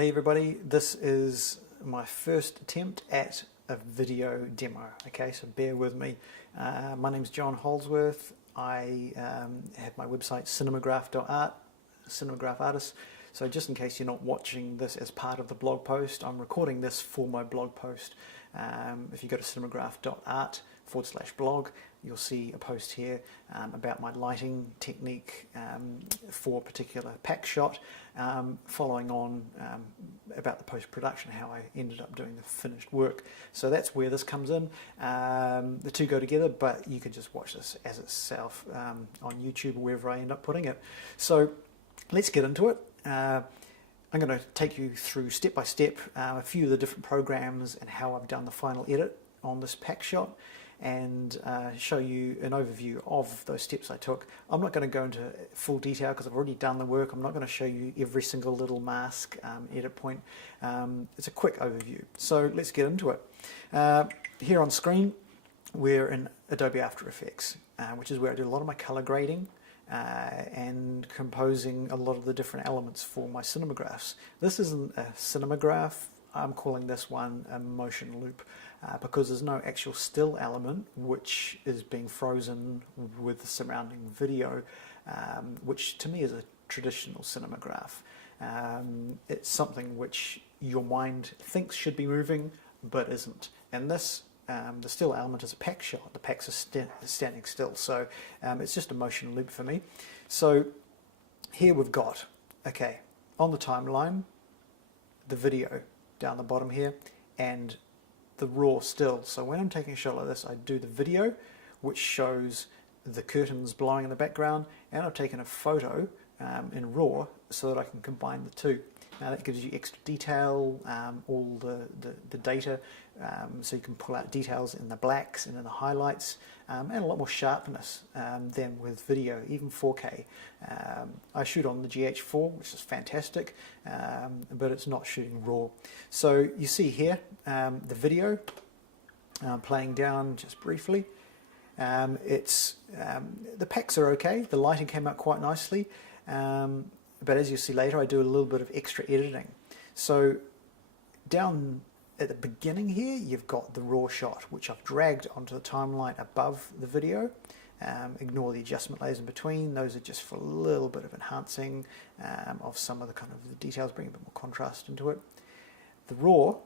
Hey everybody, this is my first attempt at a video demo, okay, so bear with me. My name's John Holsworth. I have my website cinemagraph.art, cinematograph artist. So just in case you're not watching this as part of the blog post, I'm recording this for my blog post. If you go to cinemagraph.art/blog, you'll see a post here about my lighting technique for a particular pack shot, following on about the post-production, how I ended up doing the finished work. So that's where this comes in. The two go together, but you can just watch this as itself on YouTube or wherever I end up putting it. So let's get into it. I'm going to take you through step by step a few of the different programs and how I've done the final edit on this pack shot, and show you an overview of those steps I took. I'm not going to go into full detail because I've already done the work. I'm not going to show you every single little mask edit point. It's a quick overview. So let's get into it. Here on screen we're in Adobe After Effects, which is where I do a lot of my color grading and composing a lot of the different elements for my cinemagraphs. This isn't a cinemagraph. I'm calling this one a motion loop because there's no actual still element which is being frozen with the surrounding video, which to me is a traditional cinemagraph. It's something which your mind thinks should be moving but isn't. And this, the still element is a pack shot. The packs are standing still, so it's just a motion loop for me. So here we've got, okay, on the timeline, the video down the bottom here, and the raw still. So when I'm taking a shot like this, I do the video, which shows the curtains blowing in the background, and I've taken a photo in raw so that I can combine the two. Now that gives you extra detail, all the data, so you can pull out details in the blacks and in the highlights, and a lot more sharpness than with video, even 4K. I shoot on the GH4, which is fantastic, but it's not shooting raw. So you see here the video playing down just briefly. The packs are okay, the lighting came out quite nicely. But as you'll see later, I do a little bit of extra editing. So down at the beginning here, you've got the raw shot, which I've dragged onto the timeline above the video. Ignore the adjustment layers in between. Those are just for a little bit of enhancing of some of the kind of the details, bring a bit more contrast into it. The raw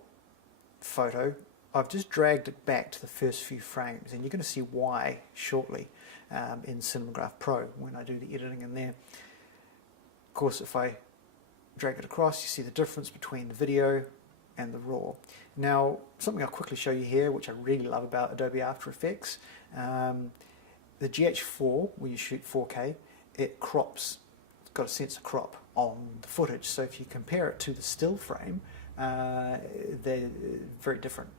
photo, I've just dragged it back to the first few frames, and you're going to see why shortly in Cinemagraph Pro when I do the editing in there. Of course, if I drag it across, you see the difference between the video and the raw. Now, something I'll quickly show you here, which I really love about Adobe After Effects, the GH4, when you shoot 4K, it crops, it's got a sensor crop on the footage. So if you compare it to the still frame, they're very different.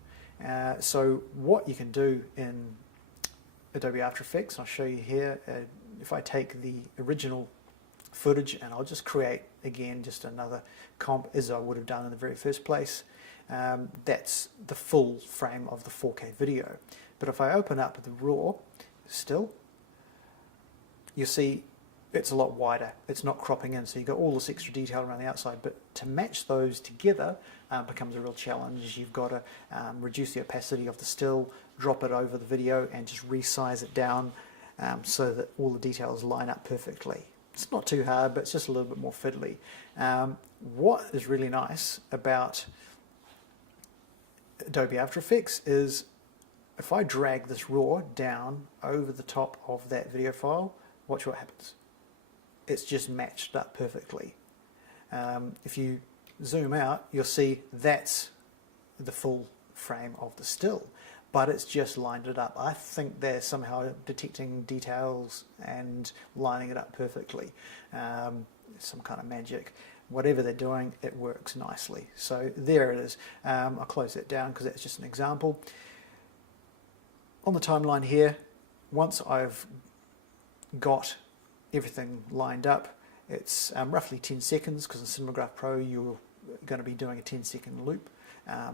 So what you can do in Adobe After Effects, I'll show you here, if I take the original footage and I'll just create again just another comp as I would have done in the very first place. That's the full frame of the 4K video. But if I open up the raw still, you'll see it's a lot wider. It's not cropping in, so you've got all this extra detail around the outside, but to match those together becomes a real challenge. You've got to reduce the opacity of the still, drop it over the video and just resize it down so that all the details line up perfectly. It's not too hard, but it's just a little bit more fiddly. What is really nice about Adobe After Effects is if I drag this raw down over the top of that video file, watch what happens. It's just matched up perfectly. If you zoom out, you'll see that's the full frame of the still, but it's just lined it up. I think they're somehow detecting details and lining it up perfectly. Some kind of magic. Whatever they're doing, it works nicely. So there it is. I'll close that down because that's just an example. On the timeline here, once I've got everything lined up, it's roughly 10 seconds because in Cinemagraph Pro you're going to be doing a 10-second loop. I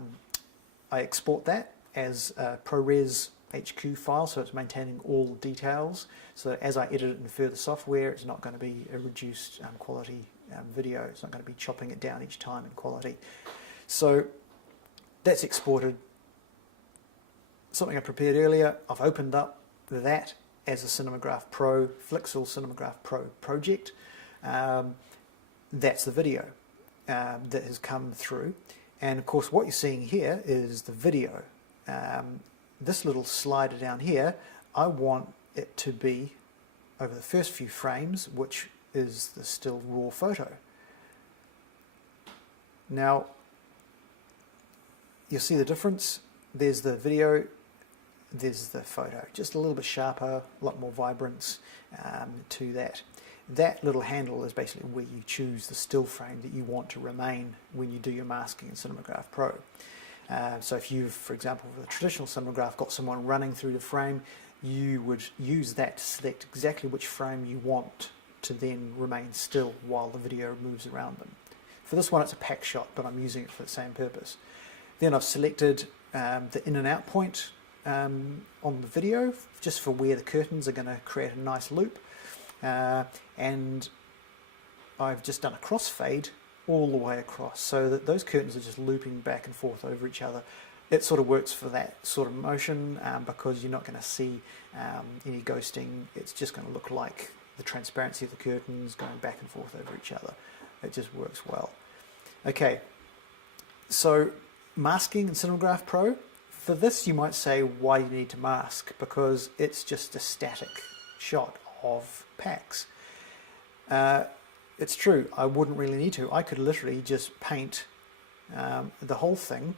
export that as a ProRes HQ file, so it's maintaining all the details, so that as I edit it in further software, it's not going to be a reduced quality video. It's not going to be chopping it down each time in quality. So that's exported. Something I prepared earlier, I've opened up that as a Cinemagraph Pro, Flixel Cinemagraph Pro project. That's the video that has come through. And of course what you're seeing here is the video. This little slider down here, I want it to be over the first few frames, which is the still raw photo. Now, you'll see the difference. There's the video, there's the photo. Just a little bit sharper, a lot more vibrance to that. That little handle is basically where you choose the still frame that you want to remain when you do your masking in Cinemagraph Pro. So if you've, for example, with a traditional Cinemagraph, got someone running through the frame, you would use that to select exactly which frame you want to then remain still while the video moves around them. For this one it's a pack shot, but I'm using it for the same purpose. Then I've selected the in and out point on the video, just for where the curtains are going to create a nice loop. And I've just done a crossfade all the way across, so that those curtains are just looping back and forth over each other. It sort of works for that sort of motion because you're not going to see any ghosting. It's just going to look like the transparency of the curtains going back and forth over each other. It just works well. Okay, so masking in Cinemagraph Pro. For this you might say, why do you need to mask? Because it's just a static shot of packs. It's true, I wouldn't really need to. I could literally just paint the whole thing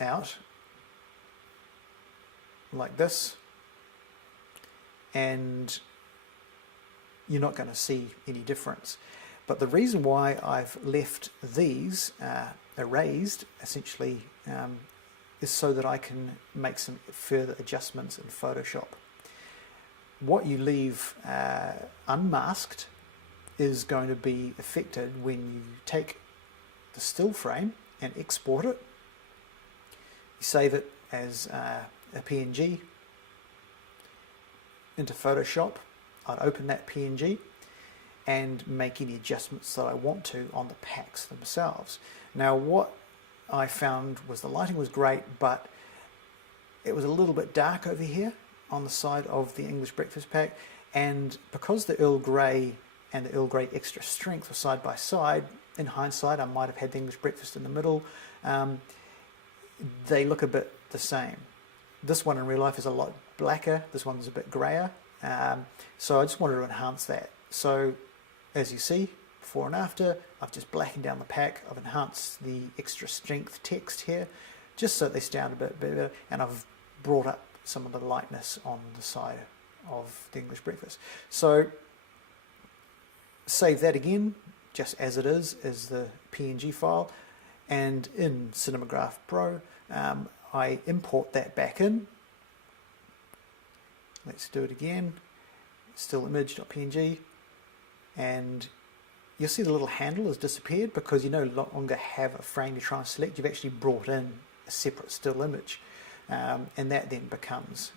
out like this, and you're not going to see any difference. But the reason why I've left these erased essentially is so that I can make some further adjustments in Photoshop. What you leave unmasked is going to be affected when you take the still frame and export it. You save it as a PNG into Photoshop. I'd open that PNG and make any adjustments that I want to on the packs themselves. Now what I found was the lighting was great, but it was a little bit dark over here on the side of the English breakfast pack, and because the Earl Grey and the Earl Grey Extra Strength were side by side, in hindsight I might have had the English breakfast in the middle. They look a bit the same. This one in real life is a lot blacker, this one's a bit grayer, so I just wanted to enhance that. So as you see, before and after, I've just blackened down the pack, I've enhanced the Extra Strength text here just so they stand a bit better, and I've brought up some of the lightness on the side of the English breakfast. So save that again just as it is as the PNG file, and in Cinemagraph Pro I import that back in. Let's do it again. Still image.png, and you'll see the little handle has disappeared because you no longer have a frame you're trying to select. You've actually brought in a separate still image, and that then becomes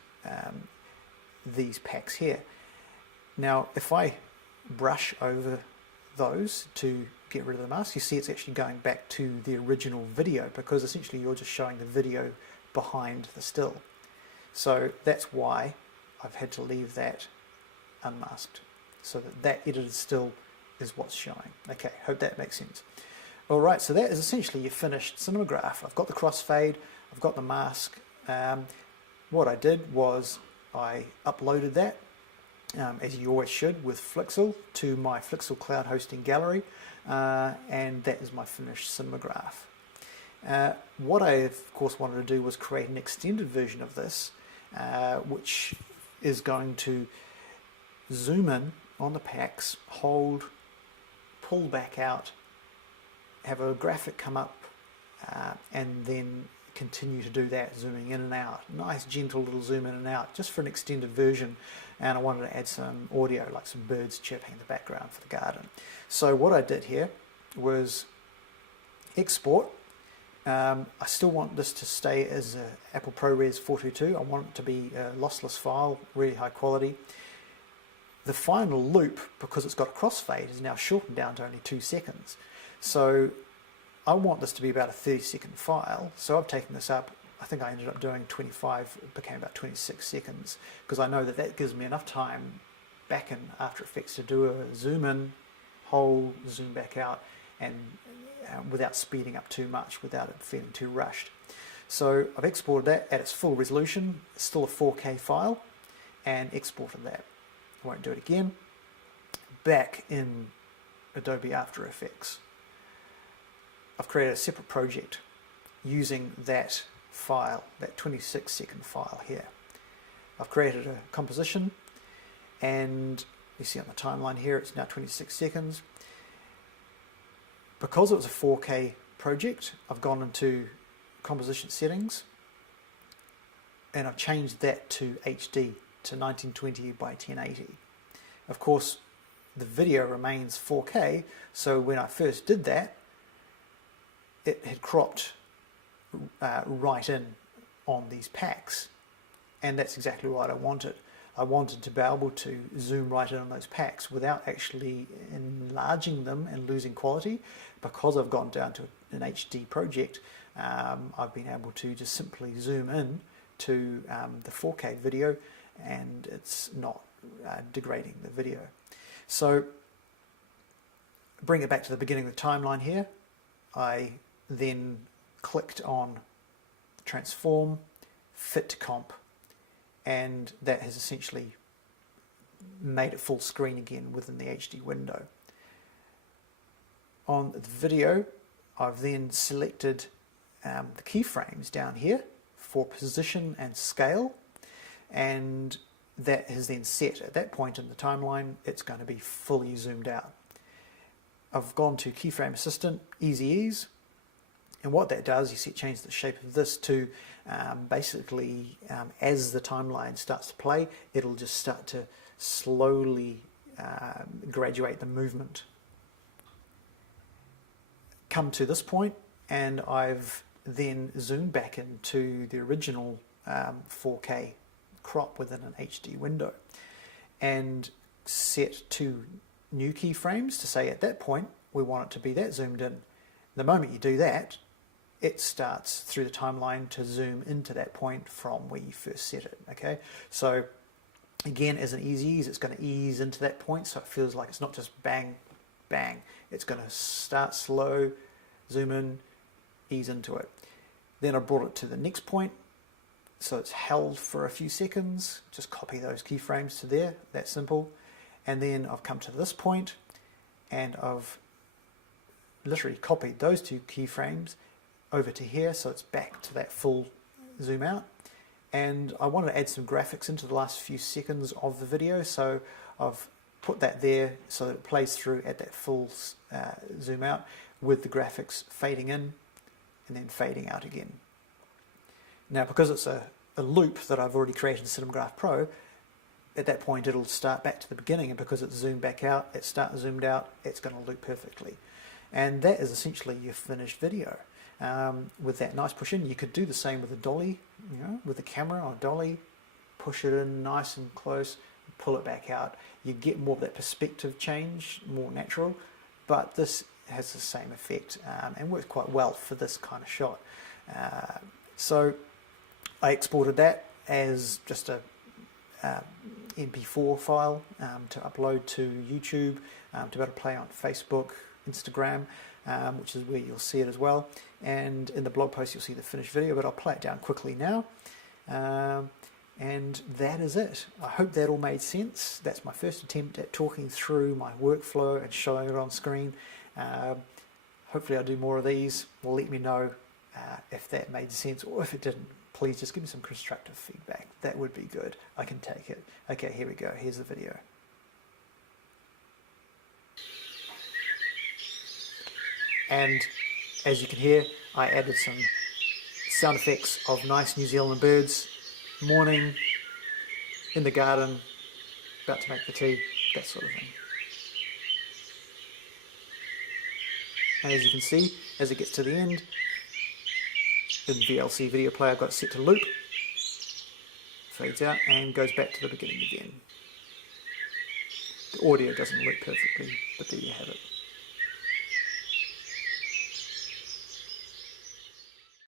these packs here. Now if I brush over those to get rid of the mask, you see it's actually going back to the original video, because essentially you're just showing the video behind the still. So that's why I've had to leave that unmasked, so that that edited still is what's showing. Okay, hope that makes sense. Alright, so that is essentially your finished Cinemagraph. I've got the crossfade, I've got the mask. What I did was I uploaded that, as you always should, with Flixel to my Flixel cloud hosting gallery, and that is my finished Cinemagraph. What I of course wanted to do was create an extended version of this, which is going to zoom in on the packs, hold, pull back out, have a graphic come up, and then continue to do that, zooming in and out. Nice gentle little zoom in and out, just for an extended version. And I wanted to add some audio, like some birds chirping in the background for the garden. So what I did here was export. I still want this to stay as a Apple ProRes 422. I want it to be a lossless file, really high quality. the final loop, because it's got a crossfade, is now shortened down to only 2 seconds. So I want this to be about a 30-second file, so I've taken this up. I think I ended up doing 25, it became about 26 seconds, because I know that that gives me enough time back in After Effects to do a zoom in, hold, zoom back out, and without speeding up too much, without it feeling too rushed. So I've exported that at its full resolution. It's still a 4K file, and exported that. I won't do it again. Back in Adobe After Effects, I've created a separate project using that file, that 26-second file here. I've created a composition, and you see on the timeline here it's now 26 seconds. Because it was a 4K project, I've gone into composition settings and I've changed that to HD, to 1920 by 1080. Of course, the video remains 4K, so when I first did that, it had cropped right in on these packs, and that's exactly what I wanted. I wanted to be able to zoom right in on those packs without actually enlarging them and losing quality. Because I've gone down to an HD project, I've been able to just simply zoom in to the 4K video, and it's not degrading the video. So bring it back to the beginning of the timeline here. I then clicked on transform, fit to comp, and that has essentially made it full screen again within the HD window. On the video, I've then selected the keyframes down here for position and scale, and that is then set. At that point in the timeline, it's going to be fully zoomed out. I've gone to Keyframe Assistant, Easy Ease, and what that does is it changes the shape of this to basically, as the timeline starts to play, it'll just start to slowly graduate the movement. Come to this point, and I've then zoomed back into the original 4K crop within an HD window and set 2 new keyframes to say at that point we want it to be that zoomed in. The moment you do that, it starts through the timeline to zoom into that point from where you first set it. Okay, so again, as an easy ease, it's going to ease into that point, so it feels like it's not just bang bang. It's going to start slow, zoom in, ease into it. Then I brought it to the next point, so it's held for a few seconds. Just copy those keyframes to there, that simple. And then I've come to this point, and I've literally copied those 2 keyframes over to here, so it's back to that full zoom out. And I wanted to add some graphics into the last few seconds of the video, so I've put that there so that it plays through at that full zoom out with the graphics fading in and then fading out again. Now, because it's a loop that I've already created in Cinemagraph Pro, at that point it'll start back to the beginning, and because it's zoomed back out, it starts zoomed out, it's going to loop perfectly. And that is essentially your finished video. With that nice push in, you could do the same with a dolly, with the camera on a dolly, push it in nice and close, pull it back out. You get more of that perspective change, more natural, but this has the same effect and works quite well for this kind of shot. So I exported that as just a MP4 file to upload to YouTube, to be able to play on Facebook, Instagram, which is where you'll see it as well. And in the blog post you'll see the finished video, but I'll play it down quickly now. And that is it. I hope that all made sense. That's my first attempt at talking through my workflow and showing it on screen. Hopefully I'll do more of these. Well, let me know if that made sense, or if it didn't. Please just give me some constructive feedback. That would be good. I can take it. Okay, here we go. Here's the video. And as you can hear, I added some sound effects of nice New Zealand birds, morning, in the garden, about to make the tea, that sort of thing. And as you can see, as it gets to the end, in VLC Video Player I've got it set to loop, fades out and goes back to the beginning again. The audio doesn't work perfectly, but there you have it.